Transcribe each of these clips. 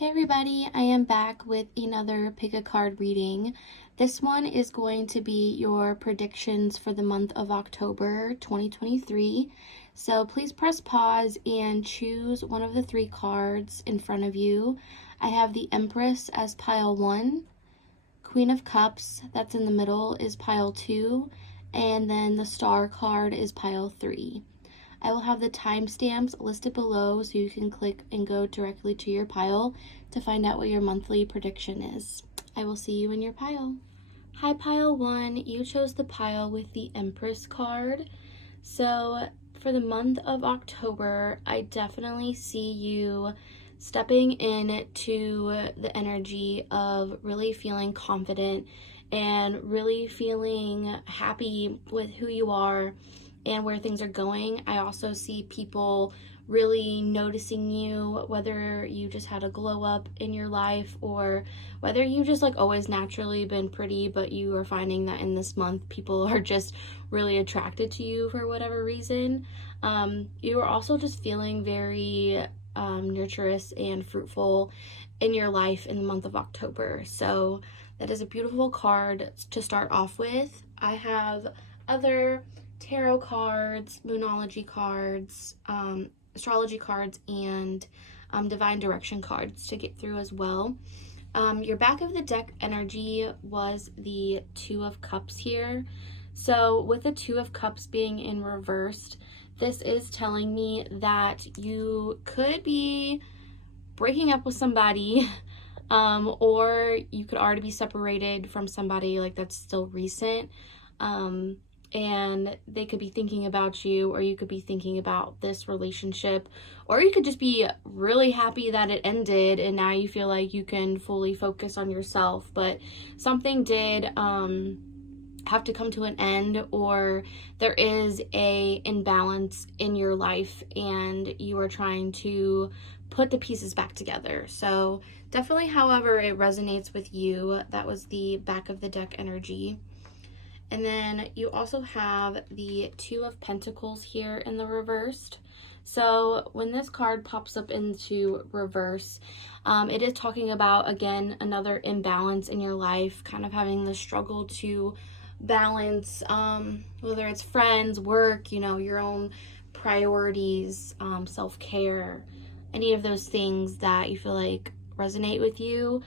Hey everybody, I am back with another pick a card reading. This one is going to be your predictions for the month of October 2023. So please press pause and choose one of the three cards in front of you. I have the Empress as pile 1, Queen of Cups that's in the middle is pile 2, and then the Star card is pile 3. I will have the timestamps listed below so you can click and go directly to your pile to find out what your monthly prediction is. I will see you in your pile. Hi pile 1, you chose the pile with the Empress card. So for the month of October, I definitely see you stepping into the energy of really feeling confident and really feeling happy with who you are and where things are going. I also see people really noticing you, whether you just had a glow up in your life or whether you just always naturally been pretty, but you are finding that in this month people are just really attracted to you for whatever reason. You are also just feeling very nurturous and fruitful in your life in the month of October. So that is a beautiful card to start off with. I have other tarot cards, moonology cards, astrology cards, and divine direction cards to get through as well. Your back of the deck energy was the Two of Cups here. So with the Two of Cups being in reversed, this is telling me that you could be breaking up with somebody or you could already be separated from somebody that's still recent. And they could be thinking about you, or you could be thinking about this relationship, or you could just be really happy that it ended and now you feel like you can fully focus on yourself. But something did have to come to an end, or there is a imbalance in your life and you are trying to put the pieces back together. So definitely, however it resonates with you, that was the back of the deck energy. And then you also have the Two of Pentacles here in the reversed. So when this card pops up into reverse, it is talking about, again, another imbalance in your life, kind of having the struggle to balance, whether it's friends, work, your own priorities, self-care, any of those things that you feel like resonate with you.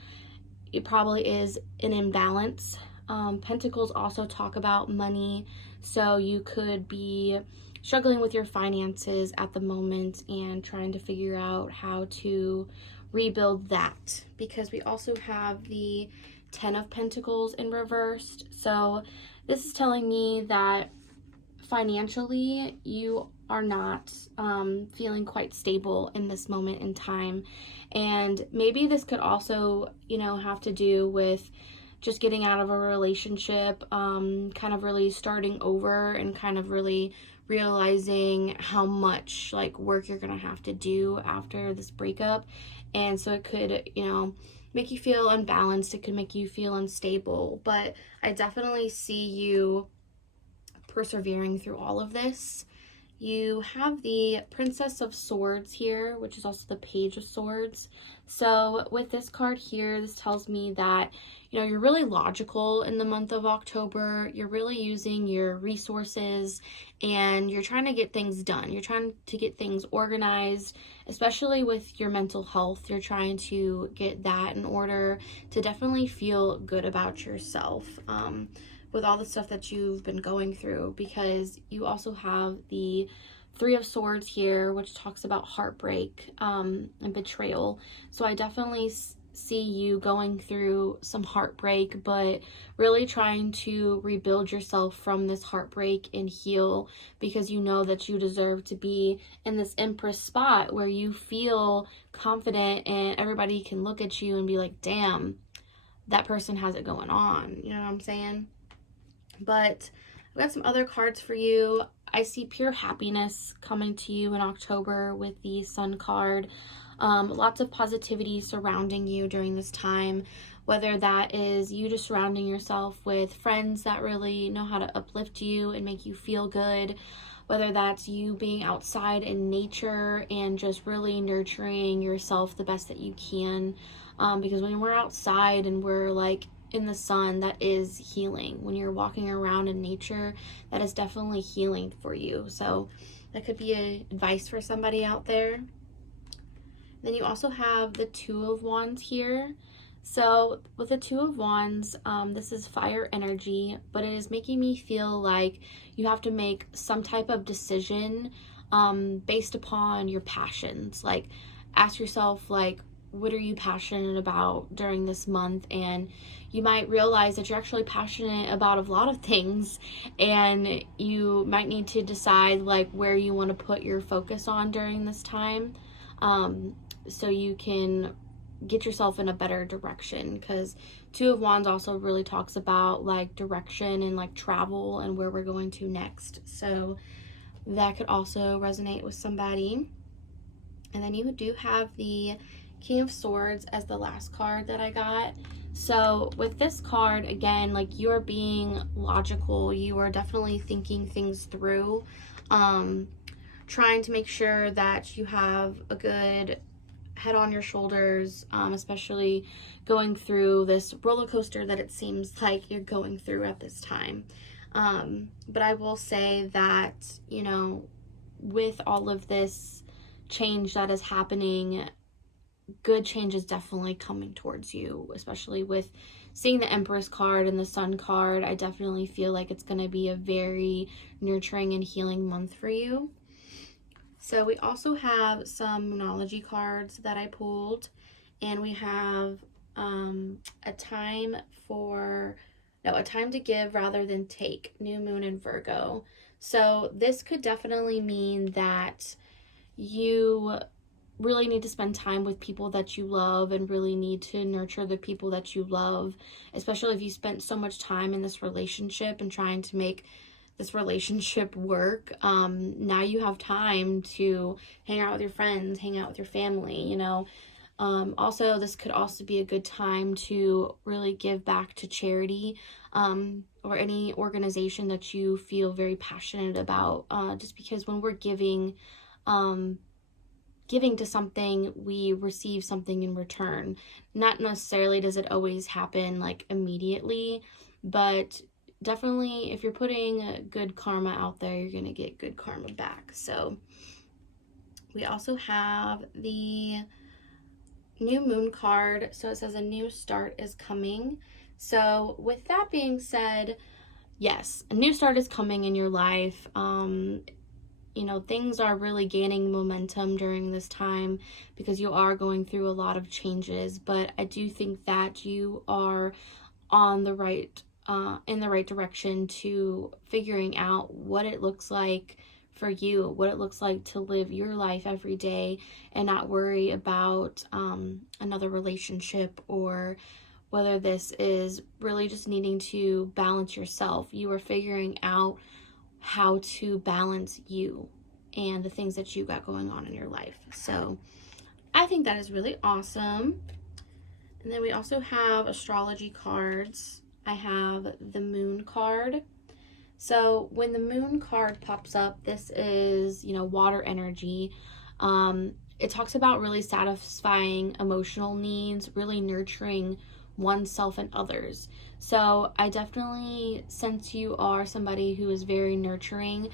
It probably is an imbalance. Pentacles also talk about money, so you could be struggling with your finances at the moment and trying to figure out how to rebuild that, because we also have the Ten of Pentacles in reversed. So this is telling me that financially you are not feeling quite stable in this moment in time, and maybe this could also have to do with just getting out of a relationship, kind of really starting over and kind of really realizing how much work you're gonna have to do after this breakup. And so it could, make you feel unbalanced. It could make you feel unstable, but I definitely see you persevering through all of this. You have the Princess of Swords here, which is also the Page of Swords. So with this card here, this tells me that, you're really logical in the month of October. You're really using your resources and you're trying to get things done. You're trying to get things organized, especially with your mental health. You're trying to get that in order to definitely feel good about yourself. With all the stuff that you've been going through, because you also have the Three of Swords here, which talks about heartbreak and betrayal. So I definitely see you going through some heartbreak, but really trying to rebuild yourself from this heartbreak and heal, because you know that you deserve to be in this Empress spot where you feel confident and everybody can look at you and be like, damn, that person has it going on. You know what I'm saying? But I've got some other cards for you. I see pure happiness coming to you in October with the Sun card. Lots of positivity surrounding you during this time, whether that is you just surrounding yourself with friends that really know how to uplift you and make you feel good, whether that's you being outside in nature and just really nurturing yourself the best that you can. Because when we're outside and we're like in the sun, that is healing. When you're walking around in nature, that is definitely healing for you. So that could be advice for somebody out there. Then you also have the Two of Wands here. So with the Two of Wands, this is fire energy, but it is making me feel like you have to make some type of decision based upon your passions. Like, ask yourself, like, what are you passionate about during this month? And you might realize that you're actually passionate about a lot of things, and you might need to decide like where you want to put your focus on during this time, so you can get yourself in a better direction, because Two of Wands also really talks about like direction and like travel and where we're going to next. So that could also resonate with somebody. And then you do have the King of Swords as the last card that I got. So with this card, again, like, you're being logical. You are definitely thinking things through, trying to make sure that you have a good head on your shoulders, especially going through this roller coaster that it seems like you're going through at this time. But I will say that, you know, with all of this change that is happening, good change is definitely coming towards you, especially with seeing the Empress card and the Sun card. I definitely feel like it's going to be a very nurturing and healing month for you. So we also have some Moonology cards that I pulled, and we have a time to give rather than take, New Moon in Virgo. So this could definitely mean that you really need to spend time with people that you love and really need to nurture the people that you love, especially if you spent so much time in this relationship and trying to make this relationship work. Now you have time to hang out with your friends, hang out with your family, you know. Also, this could also be a good time to really give back to charity, or any organization that you feel very passionate about, just because when we're giving to something, we receive something in return. Not necessarily does it always happen like immediately, but definitely if you're putting good karma out there, you're going to get good karma back. So we also have the New Moon card. So it says a new start is coming. So with that being said, yes, a new start is coming in your life. You know, things are really gaining momentum during this time because you are going through a lot of changes, but I do think that you are on the right in the right direction to figuring out what it looks like for you, what it looks like to live your life every day and not worry about another relationship, or whether this is really just needing to balance yourself. You are figuring out how to balance you and the things that you got going on in your life. So I think that is really awesome. And then we also have astrology cards. I have the Moon card. So when the Moon card pops up, this is, you know, water energy. It talks about really satisfying emotional needs, really nurturing oneself and others. So I definitely sense you are somebody who is very nurturing.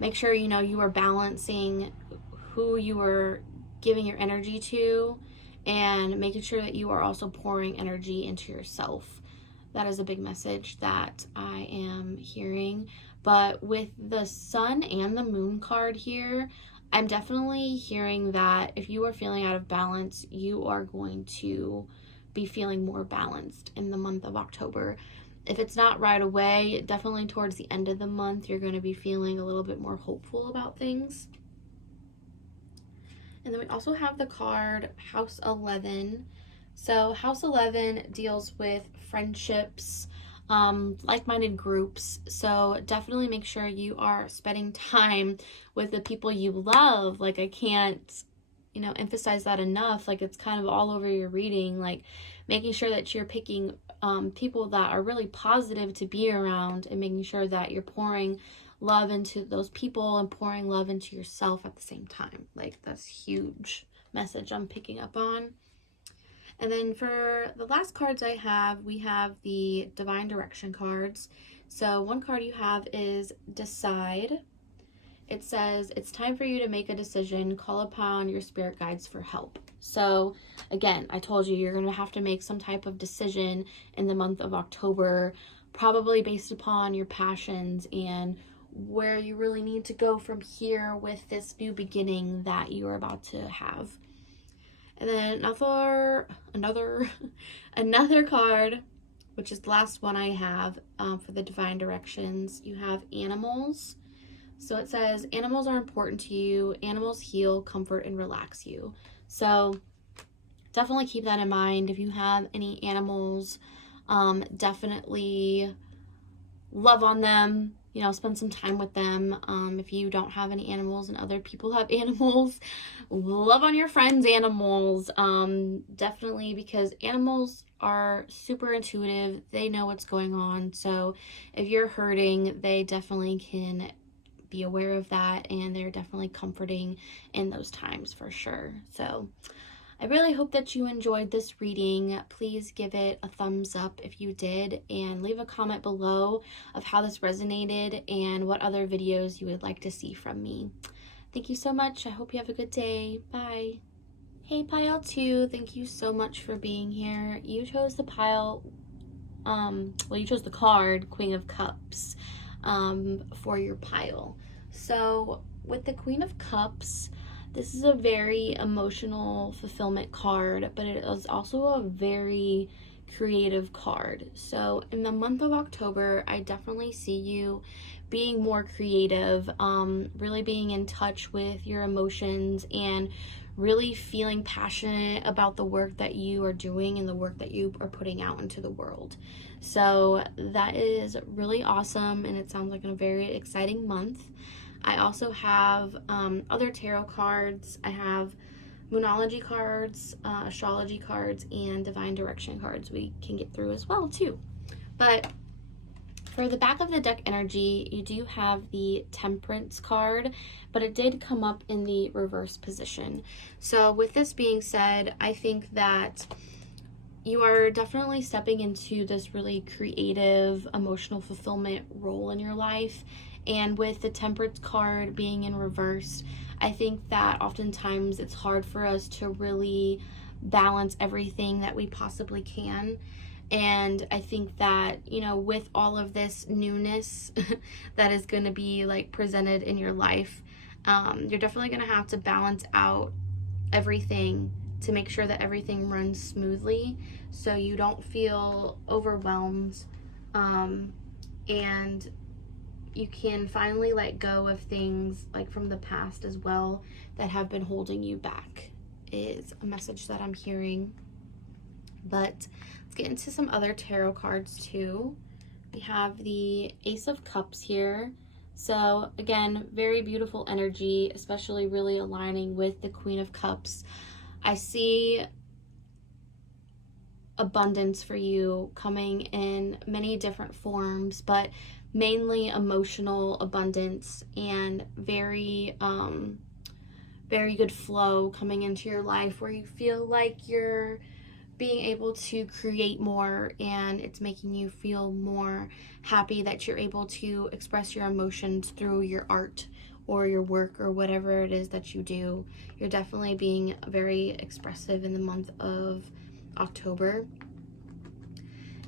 Make sure, you know, you are balancing who you are giving your energy to and making sure that you are also pouring energy into yourself. That is a big message that I am hearing. But with the Sun and the Moon card here, I'm definitely hearing that if you are feeling out of balance, you are going to be feeling more balanced in the month of October. If it's not right away, definitely towards the end of the month, you're going to be feeling a little bit more hopeful about things. And then we also have the card House 11. So House 11 deals with friendships, like-minded groups. So definitely make sure you are spending time with the people you love. Like, I can't, you know, emphasize that enough. Like, it's kind of all over your reading, like making sure that you're picking people that are really positive to be around and making sure that you're pouring love into those people and pouring love into yourself at the same time. Like, that's huge message I'm picking up on. And then for the last cards I have, we have the Divine Direction cards. So one card you have is Decide. It says, it's time for you to make a decision. Call upon your spirit guides for help. So again, I told you, you're going to have to make some type of decision in the month of October, probably based upon your passions and where you really need to go from here with this new beginning that you are about to have. And then another card, which is the last one I have for the Divine Directions. You have Animals. So it says, animals are important to you. Animals heal, comfort, and relax you. So definitely keep that in mind. If you have any animals, definitely love on them. You know, spend some time with them. If you don't have any animals and other people have animals, love on your friends' animals. Definitely, because animals are super intuitive. They know what's going on. So if you're hurting, they definitely can be aware of that, and they're definitely comforting in those times for sure. So I really hope that you enjoyed this reading. Please give it a thumbs up if you did, and leave a comment below of how this resonated and what other videos you would like to see from me. Thank you so much. I hope you have a good day. Bye. Hey pile 2, thank you so much for being here. You chose the pile, you chose the card Queen of Cups for your pile. So with the Queen of Cups, this is a very emotional fulfillment card, but it is also a very creative card. So in the month of October, I definitely see you being more creative, really being in touch with your emotions and really feeling passionate about the work that you are doing and the work that you are putting out into the world. So that is really awesome, and it sounds like a very exciting month. I also have other tarot cards. I have Moonology cards, astrology cards, and Divine Direction cards we can get through as well too. But for the back of the deck energy, you do have the Temperance card, but it did come up in the reverse position. So with this being said, I think that you are definitely stepping into this really creative, emotional fulfillment role in your life. And with the Temperance card being in reverse, I think that oftentimes it's hard for us to really balance everything that we possibly can. And I think that, you know, with all of this newness that is going to be like presented in your life, you're definitely going to have to balance out everything to make sure that everything runs smoothly, so you don't feel overwhelmed, and you can finally let go of things like from the past as well that have been holding you back, is a message that I'm hearing. But let's get into some other tarot cards too. We have the Ace of Cups here. So again, very beautiful energy, especially really aligning with the Queen of Cups. I see abundance for you coming in many different forms, but mainly emotional abundance and very good flow coming into your life, where you feel like you're being able to create more, and it's making you feel more happy that you're able to express your emotions through your art or your work or whatever it is that you do. You're definitely being very expressive in the month of October.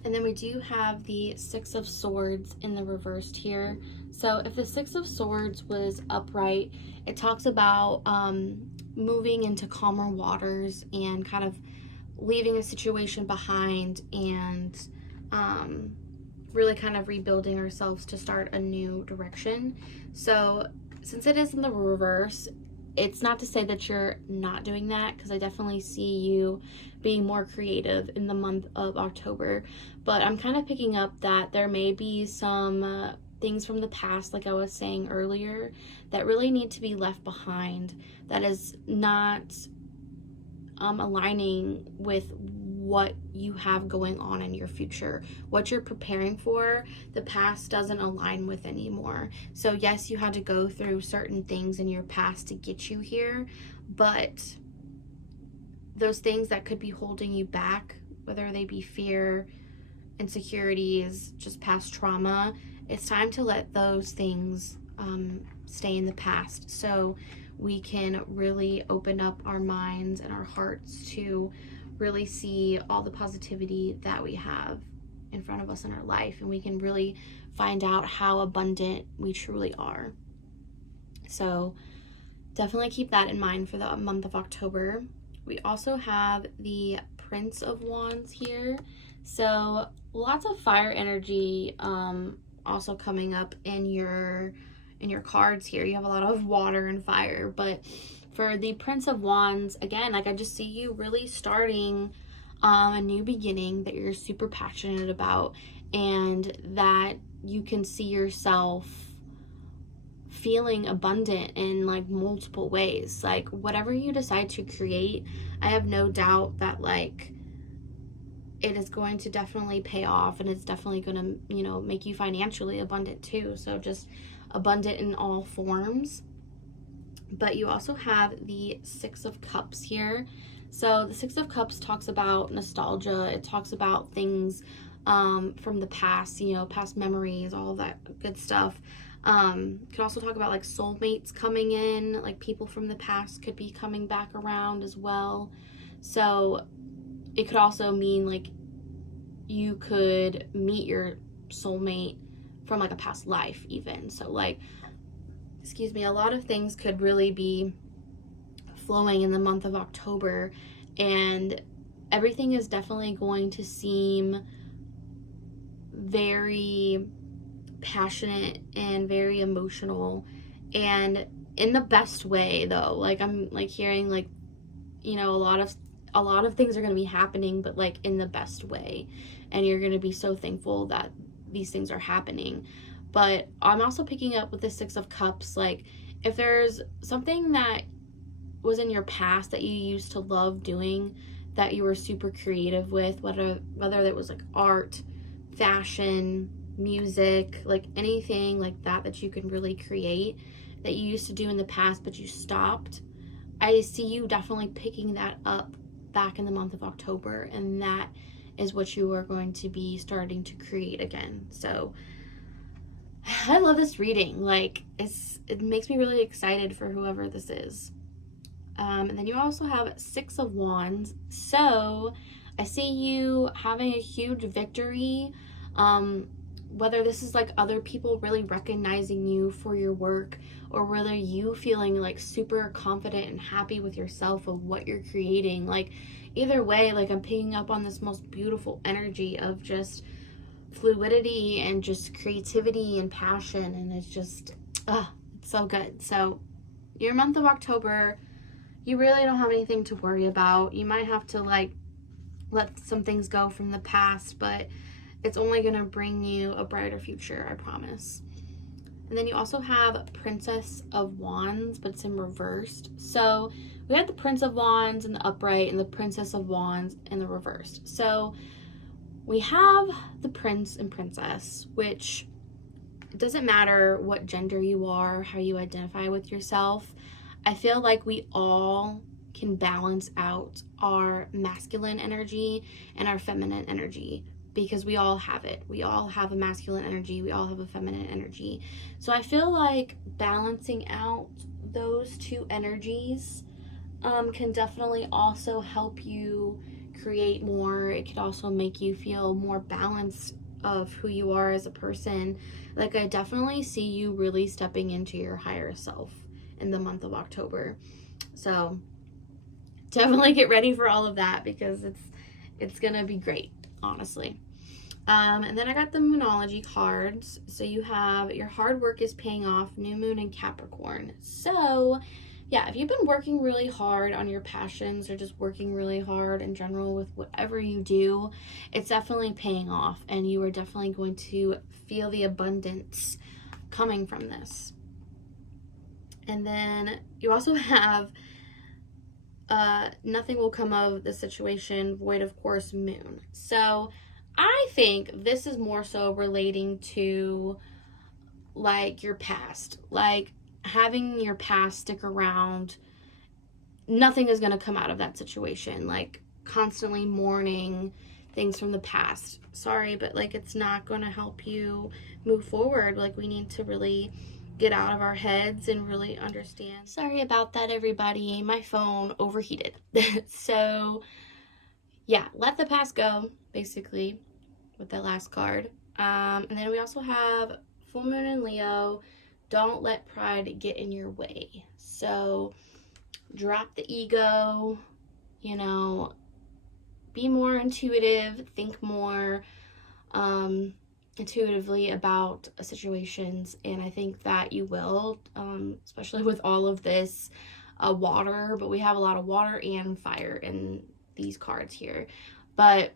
And then we do have the Six of Swords in the reversed here. So if the Six of Swords was upright, it talks about moving into calmer waters and kind of leaving a situation behind and really kind of rebuilding ourselves to start a new direction. So since it is in the reverse, it's not to say that you're not doing that, because I definitely see you being more creative in the month of October. But I'm kind of picking up that there may be some things from the past, like I was saying earlier, that really need to be left behind, that is not aligning with what you have going on in your future, what you're preparing for. The past doesn't align with anymore. So yes, you had to go through certain things in your past to get you here, but those things that could be holding you back, whether they be fear, insecurities, just past trauma, it's time to let those things stay in the past, so we can really open up our minds and our hearts to really see all the positivity that we have in front of us in our life, and we can really find out how abundant we truly are. So definitely keep that in mind for the month of October. We also have the Prince of Wands here, so lots of fire energy also coming up in your cards here. You have a lot of water and fire, but for the Prince of Wands, again, like I just see you really starting a new beginning that you're super passionate about, and that you can see yourself feeling abundant in like multiple ways. Like whatever you decide to create, I have no doubt that like it is going to definitely pay off, and it's definitely going to, you know, make you financially abundant too. So just abundant in all forms. But you also have the Six of Cups here. So the Six of Cups talks about nostalgia. It talks about things from the past, you know, past memories, all that good stuff. Could also talk about like soulmates coming in, like people from the past could be coming back around as well. So it could also mean like you could meet your soulmate from like a past life even. So like, excuse me, a lot of things could really be flowing in the month of October, and everything is definitely going to seem very passionate and very emotional, and in the best way though. Like I'm like hearing like, you know, a lot of things are going to be happening, but like in the best way, and you're going to be so thankful that these things are happening. But I'm also picking up with the Six of Cups, like if there's something that was in your past that you used to love doing, that you were super creative with, whether it was like art, fashion, music, like anything like that you can really create that you used to do in the past but you stopped, I see you definitely picking that up back in the month of October, and that is what you are going to be starting to create again. So I love this reading. Like it makes me really excited for whoever this is. And then you also have Six of Wands. So I see you having a huge victory. Whether this is like other people really recognizing you for your work, or whether you feeling like super confident and happy with yourself of what you're creating. Like either way, like I'm picking up on this most beautiful energy of just fluidity and just creativity and passion, and it's just it's so good. So your month of October, you really don't have anything to worry about. You might have to like let some things go from the past, but it's only going to bring you a brighter future, I promise. And then you also have Princess of Wands, but it's in reversed. So we had the Prince of Wands in the upright and the Princess of Wands in the reversed. So we have the Prince and Princess, which it doesn't matter what gender you are, how you identify with yourself. I feel like we all can balance out our masculine energy and our feminine energy, because we all have it. We all have a masculine energy. We all have a feminine energy. So I feel like balancing out those two energies can definitely also help you create more. It could also make you feel more balanced of who you are as a person. Like I definitely see you really stepping into your higher self in the month of October. So definitely get ready for all of that, because it's gonna be great, honestly. And then I got the Moonology cards. So you have your hard work is paying off, New Moon and Capricorn. So yeah, if you've been working really hard on your passions, or just working really hard in general with whatever you do, it's definitely paying off, and you are definitely going to feel the abundance coming from this. And then you also have nothing will come of the situation, void of course, moon. So I think this is more so relating to like your past, like having your past stick around. Nothing is going to come out of that situation, like constantly mourning things from the past. Sorry, but like it's not going to help you move forward. Like we need to really get out of our heads and really understand. Sorry about that, everybody. My phone overheated. So yeah, let the past go, basically, with that last card. And then we also have full moon in Leo. Don't let pride get in your way. So drop the ego, you know, be more intuitive, think more intuitively about situations, and I think that you will, especially with all of this water, but we have a lot of water and fire in these cards here. But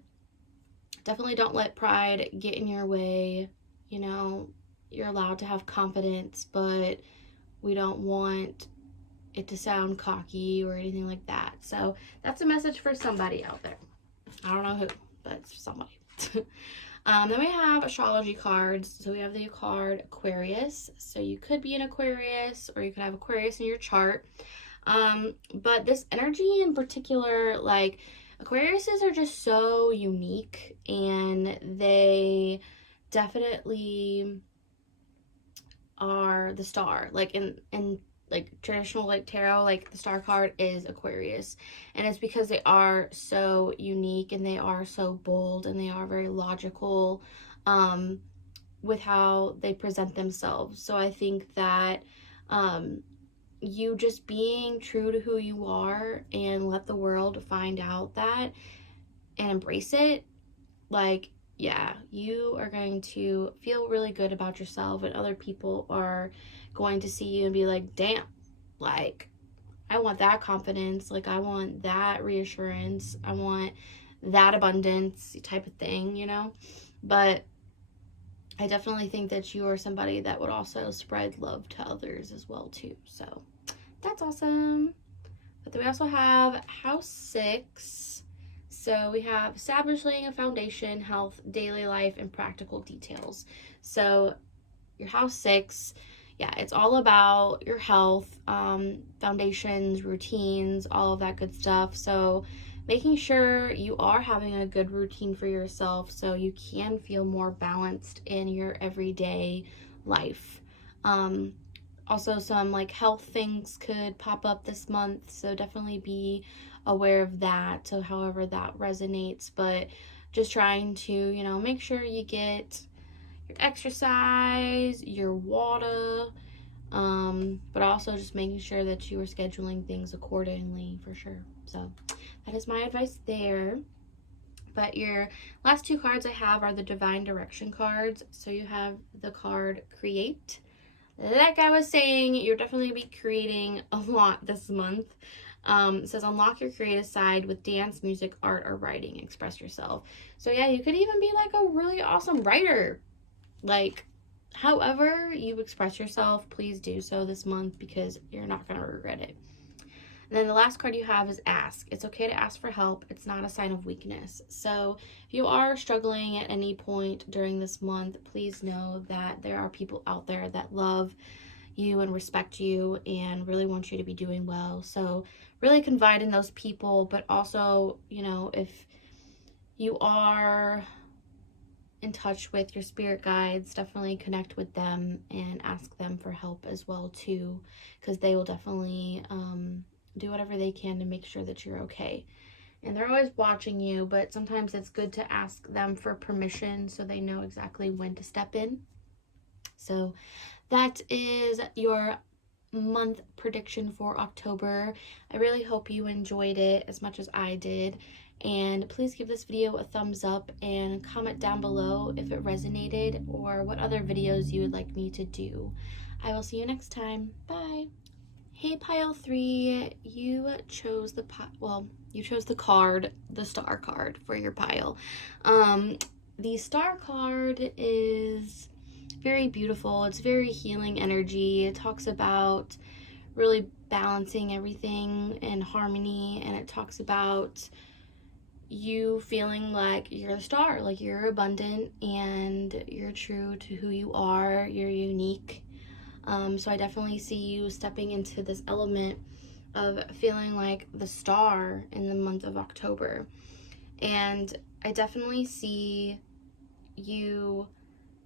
definitely don't let pride get in your way. You know, you're allowed to have confidence, but we don't want it to sound cocky or anything like that. So that's a message for somebody out there. I don't know who, but it's somebody. Then we have astrology cards. So we have the card Aquarius. So you could be an Aquarius, or you could have Aquarius in your chart. But this energy in particular, like Aquariuses are just so unique, and they definitely are the star. Like in like traditional like tarot, like the star card is Aquarius, and it's because they are so unique and they are so bold and they are very logical with how they present themselves. So I think that you just being true to who you are and let the world find out that and embrace it, like, yeah, you are going to feel really good about yourself, and other people are going to see you and be like, damn, like, I want that confidence, like, I want that reassurance, I want that abundance type of thing, you know? But I definitely think that you are somebody that would also spread love to others as well, too. So that's awesome. But then we also have House 6. So we have establishing a foundation, health, daily life, and practical details. So your House 6, yeah, it's all about your health, foundations, routines, all of that good stuff. So making sure you are having a good routine for yourself so you can feel more balanced in your everyday life. Also, some like health things could pop up this month, so definitely be aware of that. So however that resonates, but just trying to, you know, make sure you get your exercise, your water, but also just making sure that you are scheduling things accordingly for sure. So that is my advice there. But your last two cards I have are the Divine Direction cards. So you have the card Create. Like I was saying, you're definitely going to be creating a lot this month. It says unlock your creative side with dance, music, art, or writing. Express yourself. So yeah, you could even be like a really awesome writer. Like, however you express yourself, please do so this month because you're not going to regret it. And then the last card you have is Ask. It's okay to ask for help. It's not a sign of weakness. So if you are struggling at any point during this month, please know that there are people out there that love you and respect you and really want you to be doing well. So really confide in those people, but also, you know, if you are in touch with your spirit guides, definitely connect with them and ask them for help as well too, because they will definitely do whatever they can to make sure that you're okay. And they're always watching you, but sometimes it's good to ask them for permission so they know exactly when to step in. So that is your month prediction for October. I really hope you enjoyed it as much as I did. And please give this video a thumbs up and comment down below if it resonated or what other videos you would like me to do. I will see you next time. Bye. Hey pile 3, you chose the card, the star card for your pile. The star card is very beautiful. It's very healing energy. It talks about really balancing everything in harmony, and it talks about you feeling like you're the star, like you're abundant and you're true to who you are, you're unique. So I definitely see you stepping into this element of feeling like the star in the month of October. And I definitely see you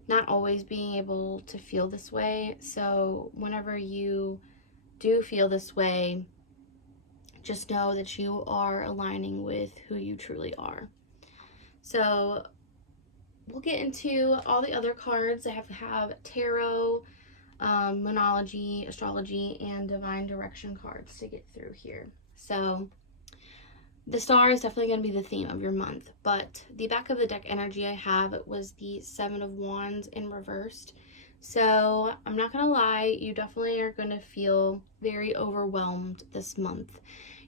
not always being able to feel this way. So whenever you do feel this way, just know that you are aligning with who you truly are. So we'll get into all the other cards. I have tarot, moonology, astrology, and divine direction cards to get through here. So the star is definitely going to be the theme of your month, but the back of the deck energy I have was the Seven of Wands in reversed. So I'm not going to lie, you definitely are going to feel very overwhelmed this month.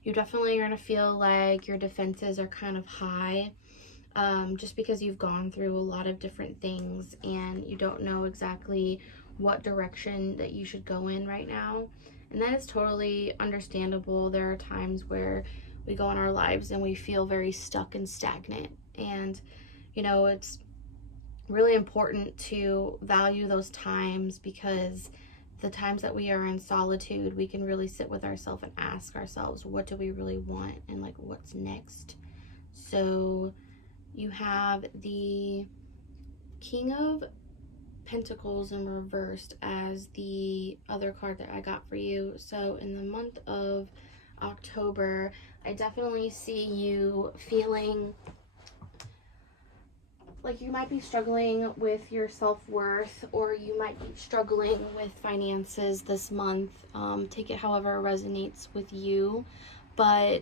You definitely are going to feel like your defenses are kind of high, just because you've gone through a lot of different things and you don't know exactly what direction that you should go in right now. And that is totally understandable. There are times where we go in our lives and we feel very stuck and stagnant. And, you know, it's really important to value those times, because the times that we are in solitude, we can really sit with ourselves and ask ourselves, what do we really want, and like, what's next? So you have the King of Pentacles in reversed as the other card that I got for you. So in the month of October, I definitely see you feeling like you might be struggling with your self-worth, or you might be struggling with finances this month. Take it however it resonates with you, but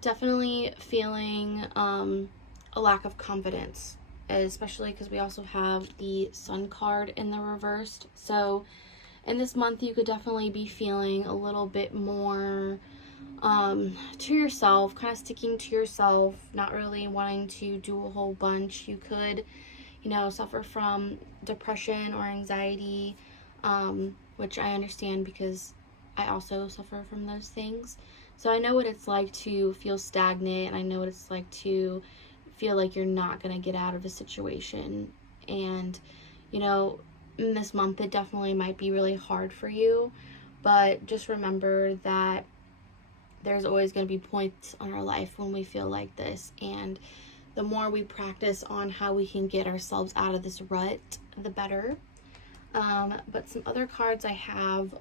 definitely feeling a lack of confidence, especially because we also have the Sun card in the reversed. So in this month, you could definitely be feeling a little bit more to yourself, kind of sticking to yourself, not really wanting to do a whole bunch. You could, you know, suffer from depression or anxiety, which I understand because I also suffer from those things. So I know what it's like to feel stagnant, and I know what it's like to feel like you're not going to get out of a situation. And, you know, in this month, it definitely might be really hard for you, but just remember that there's always going to be points on our life when we feel like this, and the more we practice on how we can get ourselves out of this rut, the better. But some other cards I have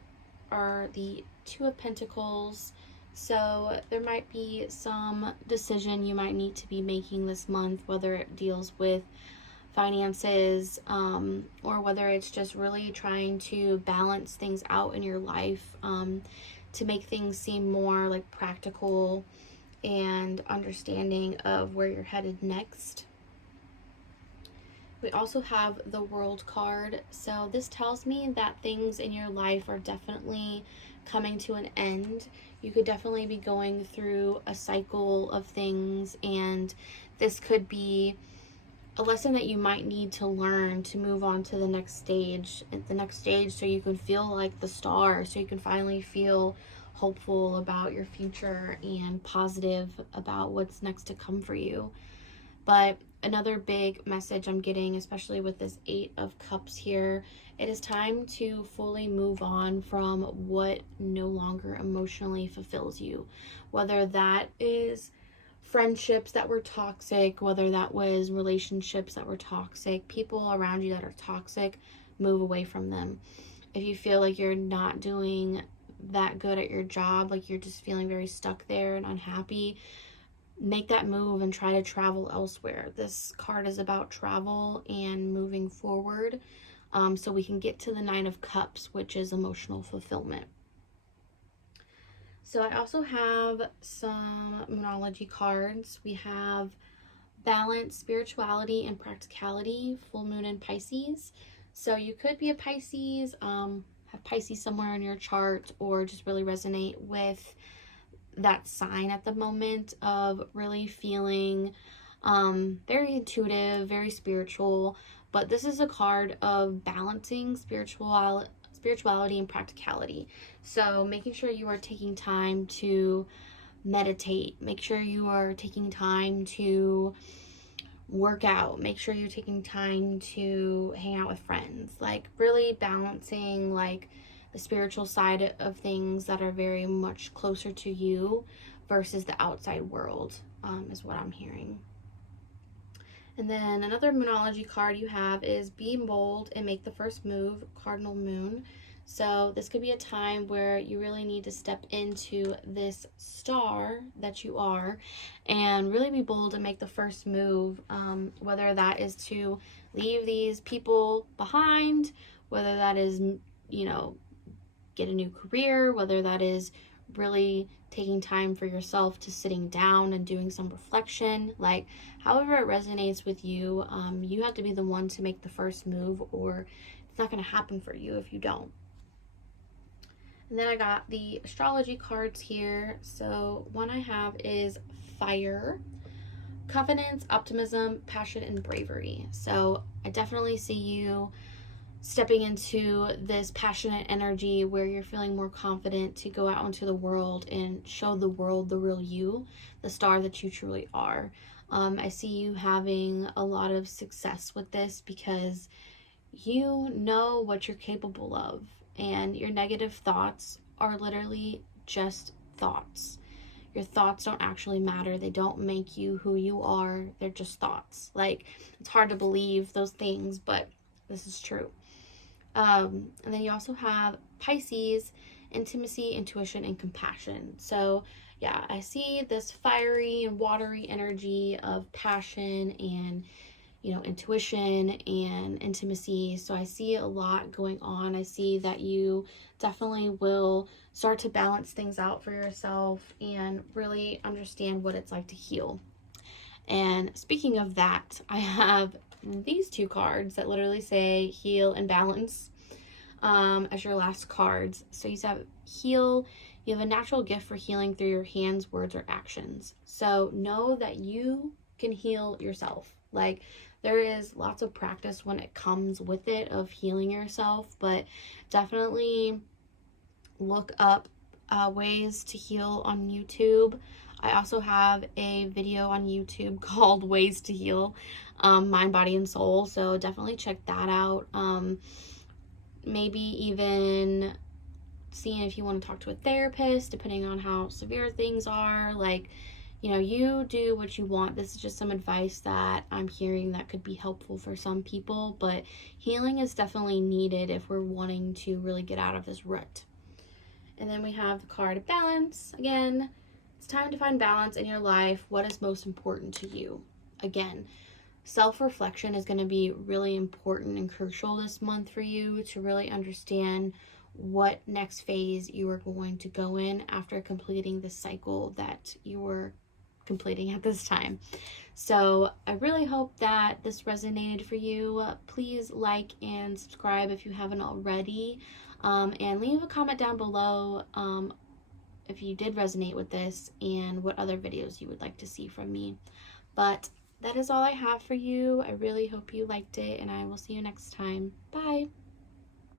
are the Two of Pentacles. So there might be some decision you might need to be making this month, whether it deals with finances, or whether it's just really trying to balance things out in your life, to make things seem more like practical and understanding of where you're headed next. We also have the World card. So this tells me that things in your life are definitely coming to an end. You could definitely be going through a cycle of things, and this could be a lesson that you might need to learn to move on to the next stage, so you can feel like the star, so you can finally feel hopeful about your future and positive about what's next to come for you. But another big message I'm getting, especially with this Eight of Cups here, it is time to fully move on from what no longer emotionally fulfills you, whether that is friendships that were toxic, whether that was relationships that were toxic, people around you that are toxic, move away from them. If you feel like you're not doing that good at your job, like you're just feeling very stuck there and unhappy, make that move and try to travel elsewhere. This card is about travel and moving forward, so we can get to the Nine of Cups, which is emotional fulfillment. So I also have some moonology cards. We have balance, spirituality, and practicality, full moon in Pisces. So you could be a Pisces, have Pisces somewhere in your chart, or just really resonate with that sign at the moment of really feeling very intuitive, very spiritual. But this is a card of balancing spirituality spirituality and practicality. So making sure you are taking time to meditate, make sure you are taking time to work out, make sure you're taking time to hang out with friends, like really balancing like the spiritual side of things that are very much closer to you versus the outside world, is what I'm hearing. And then another Moonology card you have is Be Bold and Make the First Move, Cardinal Moon. So this could be a time where you really need to step into this star that you are and really be bold and make the first move, whether that is to leave these people behind, whether that is, you know, get a new career, whether that is really taking time for yourself to sitting down and doing some reflection. Like, however it resonates with you, you have to be the one to make the first move, or it's not going to happen for you if you don't. And then I got the astrology cards here. So one I have is Fire, Confidence, Optimism, Passion, and Bravery. So I definitely see you stepping into this passionate energy where you're feeling more confident to go out into the world and show the world the real you, the star that you truly are. I see you having a lot of success with this because you know what you're capable of, and your negative thoughts are literally just thoughts. Your thoughts don't actually matter. They don't make you who you are. They're just thoughts. Like, it's hard to believe those things, but this is true. And then you also have Pisces, Intimacy, Intuition, and Compassion. So yeah, I see this fiery and watery energy of passion and, you know, intuition and intimacy. So I see a lot going on. I see that you definitely will start to balance things out for yourself and really understand what it's like to heal. And speaking of that, I have these two cards that literally say Heal and Balance as your last cards. So you have Heal. You have a natural gift for healing through your hands, words, or actions. So know that you can heal yourself. Like, there is lots of practice when it comes with it of healing yourself, but definitely look up ways to heal on YouTube. I also have a video on YouTube called Ways to Heal, Mind, Body, and Soul. So definitely check that out. Maybe even seeing if you want to talk to a therapist, depending on how severe things are. Like, you know, you do what you want. This is just some advice that I'm hearing that could be helpful for some people, but healing is definitely needed if we're wanting to really get out of this rut. And then we have the card of Balance. Again, it's time to find balance in your life. What is most important to you? Again, self-reflection is going to be really important and crucial this month for you to really understand what next phase you are going to go in after completing the cycle that you were completing at this time. So I really hope that this resonated for you. Please like and subscribe if you haven't already, and leave a comment down below if you did resonate with this and what other videos you would like to see from me. But that is all I have for you. I really hope you liked it, and I will see you next time. Bye.